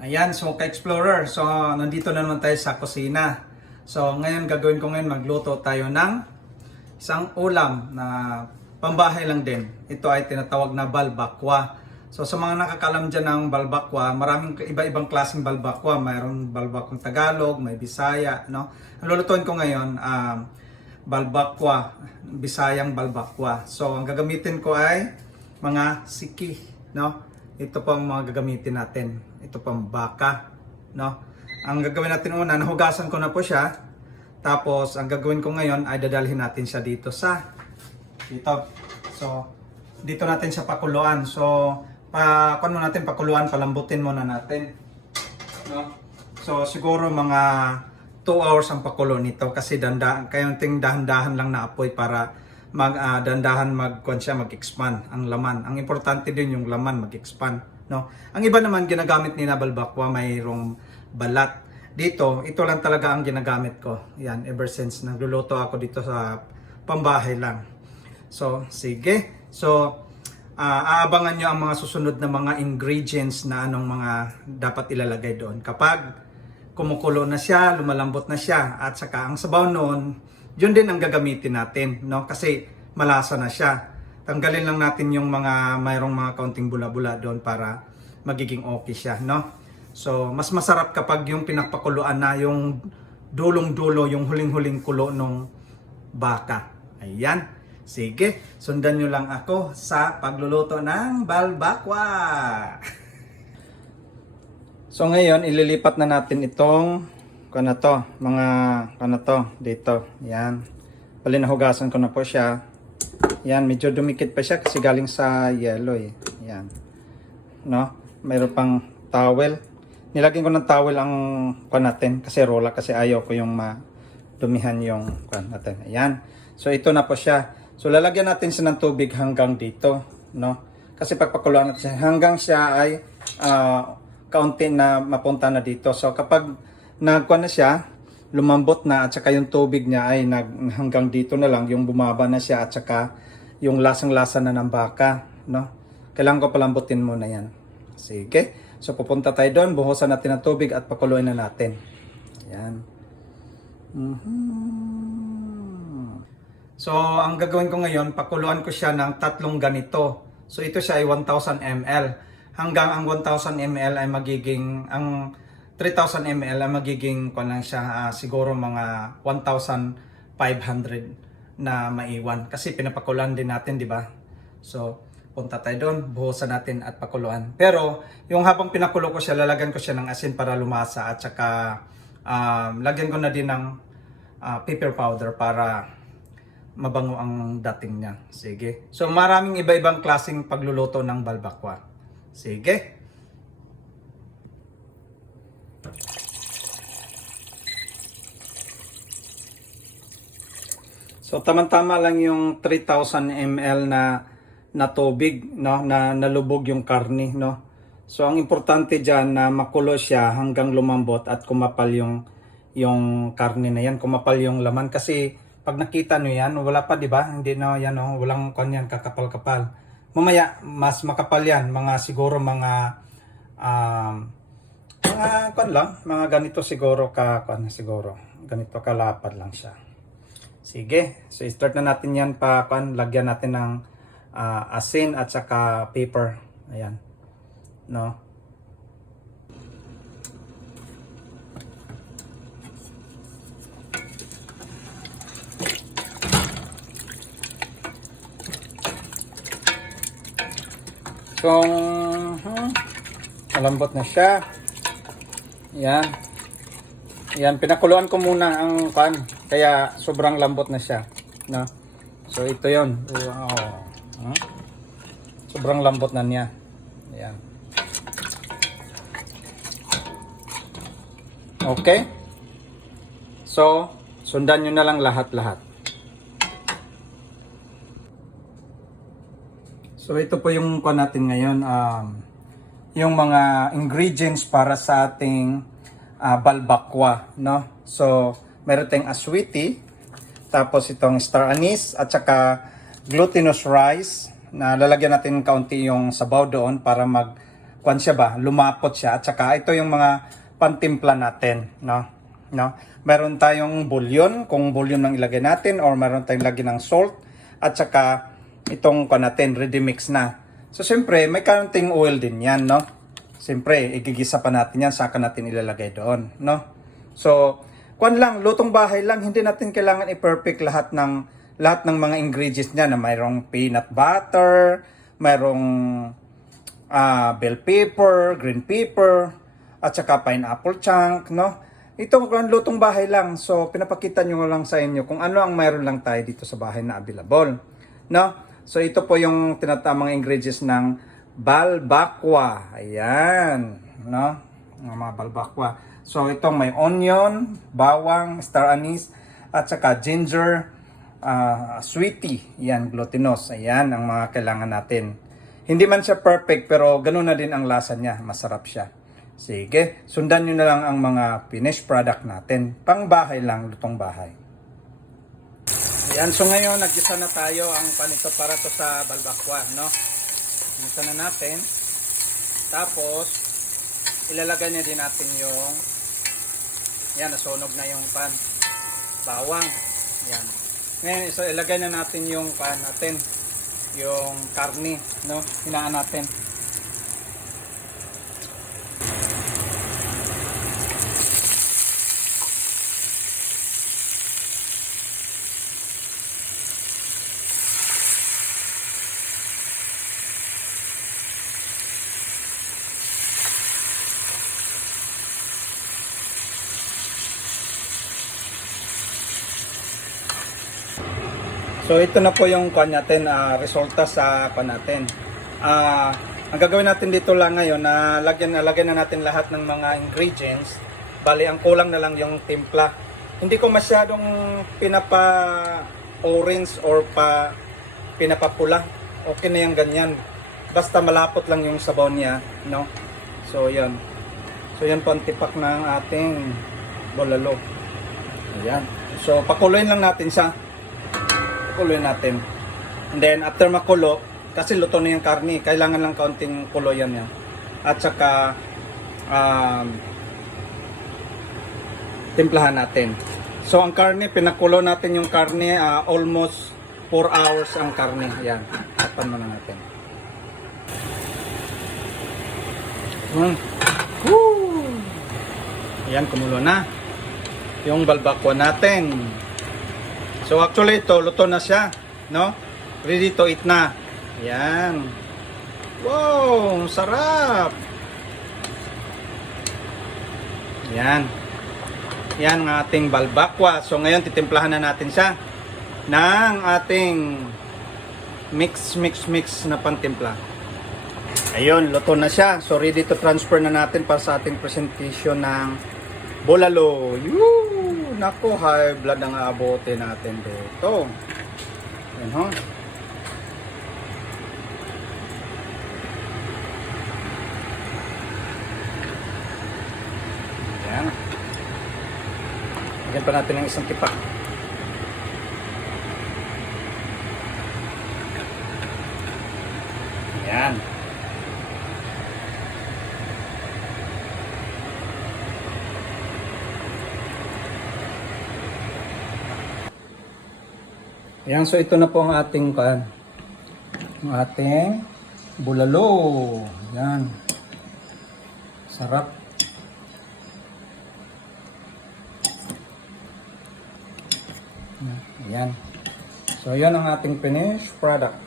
Ayan, so ka-explorer. So, nandito na naman tayo sa kusina. So, ngayon gagawin ko ngayon, magluto tayo ng isang ulam na pambahay lang din. Ito ay tinatawag na balbakwa. So, sa mga nakakalam dyan ng balbakwa, maraming iba-ibang klaseng balbakwa. Mayroong balbakwang Tagalog, may Bisaya, no? Ang lulutuin ko ngayon, balbakwa, Bisayang balbakwa. So, ang gagamitin ko ay mga siki, no? Ito po ang mga gagamitin natin. Ito pang baka, no? Ang gagawin natin una, nahugasan ko na po siya. Tapos, ang gagawin ko ngayon ay dadalhin natin siya dito. So, dito natin siya pakuluan. So, pakuluan, palambutin muna natin. No? So, siguro mga 2 hours ang pakulo nito kasi dahan-dahan lang na apoy para dahan-dahan mag-expand ang laman. Ang importante din yung laman mag-expand, no? Ang iba naman ginagamit ni na balbakwa mayroong balat. Dito, ito lang talaga ang ginagamit ko. Yan, ever since nagluluto ako dito sa pambahay lang. So, sige. So, aabangan nyo ang mga susunod na mga ingredients na anong mga dapat ilalagay doon. Kapag kumukulo na siya, lumalambot na siya, at saka ang sabaw noon, yun din ang gagamitin natin, no? Kasi malasa na siya. Tanggalin lang natin yung mayroong mga kaunting bula-bula doon para magiging okay siya, no? So, mas masarap kapag yung pinapakuluan na yung dulong-dulo, yung huling-huling kulo ng baka. Ayan. Sige, sundan nyo lang ako sa pagluluto ng balbakwa. So, ngayon, ililipat na natin itong dito. Yan. Palinahugasan ko na po siya. Yan, medyo dumikit pa siya kasi galing sa yellow eh. Yan. No? Mayroon pang towel. Nilagyan ko ng towel ang natin kasi rolla kasi ayaw ko yung madumihan yung natin. Ayan. So ito na po siya. So lalagyan natin siya ng tubig hanggang dito, no? Kasi pagpakuluan natin siya hanggang siya ay kaunti na mapunta na dito. So kapag na siya, lumambot na at saka yung tubig niya ay hanggang dito na lang, yung bumaba na siya at saka yung lasang-lasa na ng baka, no? Kailangan ko palambutin muna yan. Sige. So pupunta tayo doon, buhusan natin ng tubig at pakuluin na natin. Yan. So ang gagawin ko ngayon, pakuluan ko siya ng 3 ganito. So ito siya ay 1000 ml. Hanggang ang 1000 ml ay magiging, ang 3000 ml ay magiging lang siya, siguro mga 1,500 na maiwan. Kasi pinapakuluan din natin, di ba? So, punta tayo doon, buhusan natin at pakuluan. Pero, yung habang pinakulo ko siya, lalagyan ko siya ng asin para lumasa at saka lagyan ko na din ng pepper powder para mabango ang dating niya. Sige. So, maraming iba-ibang klaseng pagluluto ng balbakwa. Sige. So tama-tama lang yung 3000 ml na tubig, no, na nalubog yung karne, no. So ang importante diyan na makulo siya hanggang lumambot at kumapal yung karne na yan, kumapal yung laman kasi pag nakita niyo yan, wala pa, di ba? Hindi na yan, no, walang kanyan kakapal-kapal. Mamaya mas makapal yan, siguro mga mga ganito siguro ganito kalapad lang siya. Sige, so start na natin yan lagyan natin ng asin at saka pepper. Ayan. No? So, malambot na siya. Ayan. Ayan, pinakuluan ko muna ang kaya sobrang lambot na siya, no? So ito 'yon. Wow. Sobrang lambot na niya. Ayan. Okay? So, sundan nyo na lang lahat-lahat. So ito po yung natin ngayon, yung mga ingredients para sa ating balbakwa, no? So, meron tayong aswiti, tapos itong star anise, at saka glutinous rice, na lalagyan natin kaunti yung sabaw doon para kwan siya ba, lumapot siya. At saka ito yung mga pantimpla natin, no? No? Meron tayong bouillon, kung bouillon ang ilagay natin, or meron tayong lagyan ng salt, at saka itong kwan natin, ready mix na. So siyempre, may counting oil din yan, no? Siyempre, igigisa pa natin yan, saka natin ilalagay doon, no? So, kwan lang, lutong bahay lang, hindi natin kailangan i-perfect lahat ng mga ingredients niya na mayroong peanut butter, mayroong bell pepper, green pepper, at saka pineapple chunk, no? Ito lutong bahay lang. So, pinapakita nyo lang sa inyo kung ano ang mayroon lang tayo dito sa bahay na available, no? So, ito po yung tinatamang ingredients ng balbakwa. Ayan, no? Mga balbakwa. So, itong may onion, bawang, star anise, at saka ginger, sweetie. Yan, glutinous. Ayan ang mga kailangan natin. Hindi man siya perfect, pero ganun na din ang lasa niya. Masarap siya. Sige, sundan nyo na lang ang mga finished product natin. Pang bahay lang, lutong bahay. Ayan, so ngayon, nagisa na tayo ang panito para to sa balbakwa, no? Gisa na natin. Tapos, ilalagay na din natin yung, yan, nasunog na yung pan. Bawang. Yan. Ngayon, so ilagay na natin yung pan natin. Yung karne, no? Hinaan natin. So ito na po yung kwan natin, resulta sa kwan natin. Ang gagawin natin dito lang ngayon na lagyan na natin lahat ng mga ingredients. Bali ang kulang na lang yung timpla. Hindi ko masyadong pinapa-orange or pinapapula. Okay na yung ganyan. Basta malapot lang yung sabaw niya, no? So yan. So yan po ang tipak ng ating bulalo. Ayan. So pakuloyin lang natin siya. Kuloyin natin. And then after makulo, kasi luto na yung karne, kailangan lang kaunting kulo yan. At saka timplahan natin. So ang karne, pinakulo natin yung karne, almost 4 hours ang karne. Ayan, tapan muna natin. Ayan, kumulo na yung balbakwa natin. So actually ito, luto na siya, no? Ready to eat na. Yan. Wow, sarap. Yan. Yan ang ating balbakwa. So ngayon titimplahan na natin siya ng ating mix na pantimpla. Ayun, luto na siya. So ready to transfer na natin para sa ating presentation ng bulalo. Yoo! Naku, high blood ang aabote natin dito. Yan ho. Yan. Lagyan pa natin ng isang tipak. Yan. Ayan, so ito na po ang ating bulalo. Yan. Sarap. Ayan. So yan ang ating finished product.